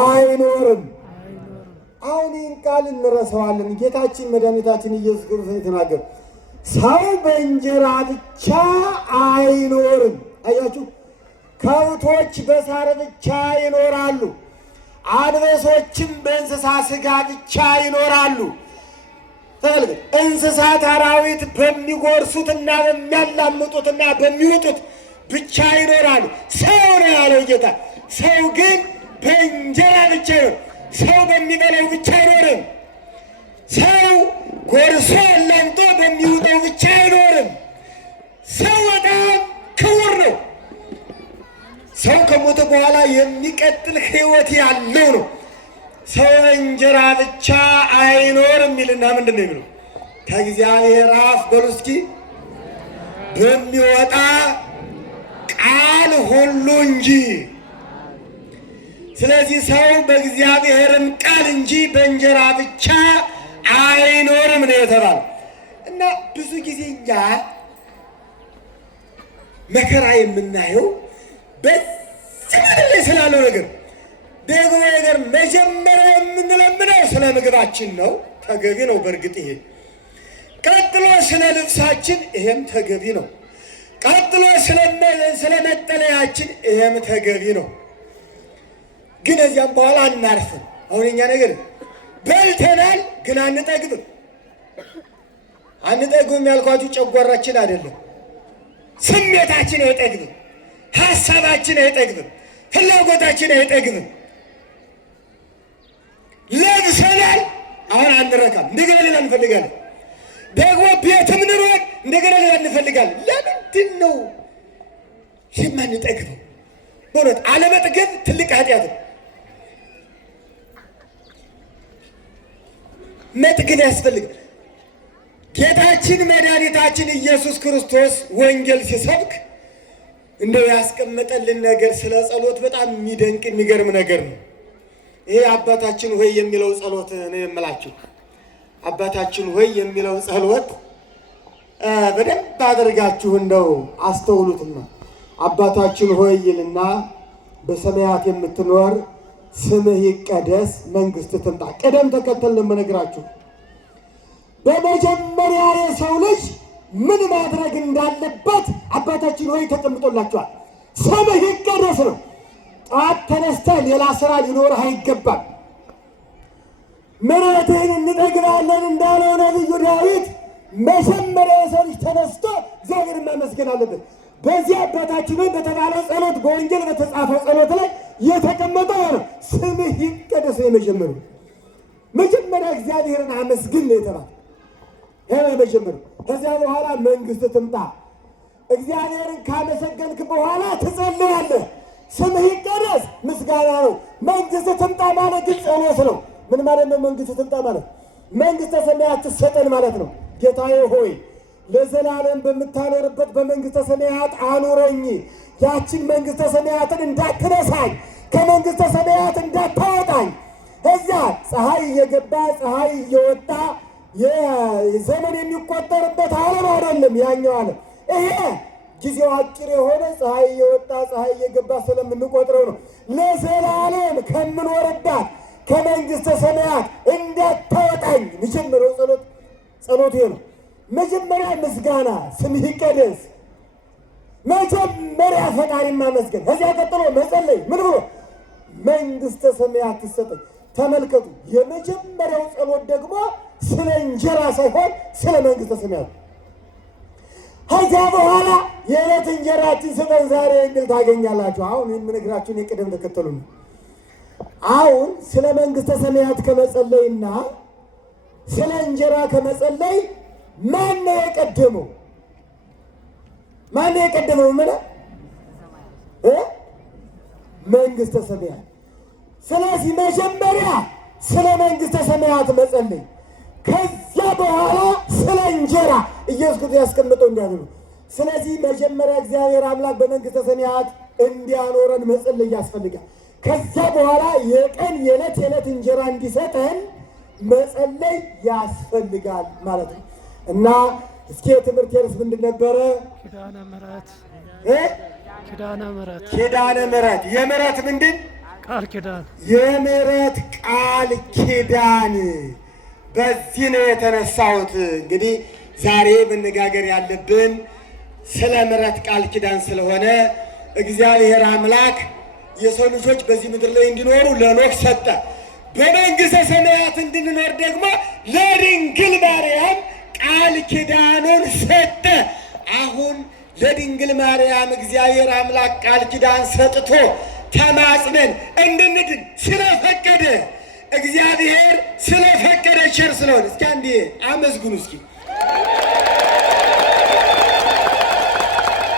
አይኖርም። አሁን ይህን ቃል እንረሳዋለን። ጌታችን መድኃኒታችን ኢየሱስ ክርስቶስ የተናገረ ሰው በእንጀራ ብቻ አይኖርም። አያችሁ፣ ከብቶች በሳር ብቻ ይኖራሉ፣ አንበሶችም በእንስሳ ስጋ ብቻ ይኖራሉ። እንስሳት አራዊት በሚጎርሱትና በሚያላምጡትና በሚውጡት ብቻ ይኖራሉ። ሰው ነው ያለው ጌታ። ሰው ግን በእንጀራ ብቻ ይኖር፣ ሰው በሚበላው ብቻ አይኖርም። ሰው ጎርሶ አላምጦ በሚውጠው ብቻ አይኖርም። ሰው በጣም ክቡር ነው። ሰው ከሞተ በኋላ የሚቀጥል ሕይወት ያለው ነው። ሰው በእንጀራ ብቻ አይኖርም የሚልና ምንድን ነው የሚለው? ከእግዚአብሔር አፍ በሉ እስኪ በሚወጣ ቃል ሁሉ እንጂ። ስለዚህ ሰው በእግዚአብሔርም ቃል እንጂ በእንጀራ ብቻ አይኖርም ነው የተባለው። እና ብዙ ጊዜ እኛ መከራ የምናየው በዚህ ምድር ላይ ስላለው ነገር ደግሞ ነገር መጀመሪያ የምንለምነው ስለ ምግባችን ነው። ተገቢ ነው በእርግጥ ይሄ። ቀጥሎ ስለ ልብሳችን፣ ይሄም ተገቢ ነው። ቀጥሎ ስለ መጠለያችን፣ ይሄም ተገቢ ነው። ግን እዚያም በኋላ አናርፍም። አሁን እኛ ነገር በልተናል ግን አንጠግብም። አንጠግብም ያልኳችሁ ጨጓራችን አይደለም። ስሜታችን አይጠግብም፣ ሀሳባችን አይጠግብም፣ ፍላጎታችን አይጠግብም። ለብሰናል፣ አሁን አንረካም፣ እንደገና ሌላ እንፈልጋለን። ደግሞ ቤትም ኑሮን እንደገና ሌላ እንፈልጋለን። ለምንድን ነው የማንጠግበው? በእውነት አለመጥገብ ትልቅ ኃጢአት ነው። መጥገብ ያስፈልጋል። ጌታችን መድኃኒታችን ኢየሱስ ክርስቶስ ወንጌል ሲሰብክ እንደው ያስቀመጠልን ነገር ስለ ጸሎት በጣም የሚደንቅ የሚገርም ነገር ነው። ይሄ አባታችን ሆይ የሚለው ጸሎት ነው የምላችሁ። አባታችን ሆይ የሚለው ጸሎት በደንብ አድርጋችሁ እንደው አስተውሉትና አባታችን ሆይ ይልና በሰማያት የምትኖር ስምህ ይቀደስ፣ መንግሥትህ ትምጣ። ቅደም ተከተል ነው የምነግራችሁ። በመጀመሪያ የሰው ልጅ ምን ማድረግ እንዳለበት አባታችን ሆይ ተቀምጦላችኋል። ስምህ ይቀደስ ነው። ጠዋት ተነስተህ ሌላ ስራ ሊኖርህ አይገባም። ምሕረትህን እንጠግባለን እንዳለው ነቢዩ ዳዊት መጀመሪያ የሰው ልጅ ተነስቶ እግዚአብሔርን ማመስገን አለበት። በዚህ አባታችን ሆይ በተባለው ጸሎት በወንጌል በተጻፈው ጸሎት ላይ የተቀመጠው ነው። ስምህ ይቀደስ የመጀመሪያው መጀመሪያ እግዚአብሔርን አመስግን ነው የተባለው። ይሄ የመጀመሪያው። ከዚያ በኋላ መንግሥት ትምጣ። እግዚአብሔርን ካመሰገንክ በኋላ ትጸልያለህ። ስምህ ይቀደስ ምስጋና ነው። መንግሥት ትምጣ ማለት ግን ጸሎት ነው። ምን ማለት ነው? መንግሥት ትምጣ ማለት መንግሥተ ሰማያት ትሰጠን ማለት ነው። ጌታዬ ሆይ ለዘላለም በምታኖርበት በመንግሥተ ሰማያት አኑረኝ። ያችን መንግሥተ ሰማያትን እንዳትነሳኝ፣ ከመንግሥተ ሰማያት እንዳታወጣኝ። እዚያ ፀሐይ እየገባ ፀሐይ እየወጣ የዘመን የሚቆጠርበት ዓለም አይደለም ያኛው ዓለም። ይሄ ጊዜው አጭር የሆነ ፀሐይ እየወጣ ፀሐይ እየገባ ስለምንቆጥረው ነው። ለዘላለም ከምኖርባት ከመንግሥተ ሰማያት እንዳታወጣኝ። መጀመሪያው ጸሎት ይሄ ነው። መጀመሪያ ምስጋና፣ ስምህ ይቀደስ። መጀመሪያ ፈጣሪ ማመስገን፣ ከዚያ ቀጥሎ መጸለይ። ምን ብሎ መንግሥተ ሰማያት ትሰጠኝ። ተመልከቱ፣ የመጀመሪያው ጸሎት ደግሞ ስለ እንጀራ ሳይሆን ስለ መንግሥተ ሰማያት። ከዚያ በኋላ የዕለት እንጀራችን ስጠን ዛሬ የሚል ታገኛላችሁ። አሁን የምነግራችሁን የቅደም ተከተሉ ነው። አሁን ስለ መንግሥተ ሰማያት ከመጸለይና ስለ እንጀራ ከመጸለይ ማን ነው የቀደመው? ማን ነው የቀደመው? ምን መንግሥተ ሰማያት። ስለዚህ መጀመሪያ ስለ መንግሥተ ሰማያት መጸለይ፣ ከዚያ በኋላ ስለ እንጀራ ኢየሱስ ክርስቶስ ያስቀምጠው እንዲያደርጉ። ስለዚህ መጀመሪያ እግዚአብሔር አምላክ በመንግሥተ ሰማያት እንዲያኖረን መጸለይ ያስፈልጋል። ከዚያ በኋላ የቀን የዕለት እንጀራ እንዲሰጠን መጸለይ ያስፈልጋል ማለት ነው። እና እስኪ የትምህርት ርዕስ ምንድን ነበረ? ኪዳነ ምሕረት። ኪዳነ ምሕረት የምሕረት ምንድን? ቃል ኪዳን። የምሕረት ቃል ኪዳን። በዚህ ነው የተነሳሁት። እንግዲህ ዛሬ መነጋገር ያለብን ስለ ምሕረት ቃል ኪዳን ስለሆነ እግዚአብሔር አምላክ የሰው ልጆች በዚህ ምድር ላይ እንዲኖሩ ለኖህ ሰጠ። በመንግሥተ ሰማያት እንድንኖር ደግሞ ለድንግል ማርያም ቃል ኪዳኑን ሰጠ። አሁን ለድንግል ማርያም እግዚአብሔር አምላክ ቃል ኪዳን ሰጥቶ ተማጽነን እንድንድን ስለፈቀደ፣ እግዚአብሔር ስለፈቀደ ቸር ስለሆነ እስኪ አንዴ አመስግኑ። እስኪ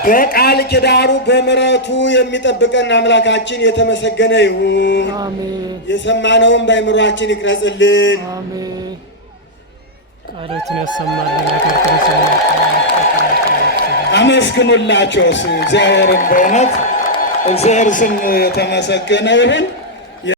በቃል ኪዳኑ በምሕረቱ የሚጠብቀን አምላካችን የተመሰገነ ይሁን። አሜን። የሰማነውን በአእምሯችን ይቅረጽልን። አሜን። ቃሎትን ያሰማልን። ነገር አመስግኑላቸው እግዚአብሔርን። በእውነት እግዚአብሔር ስም የተመሰገነ ይሁን።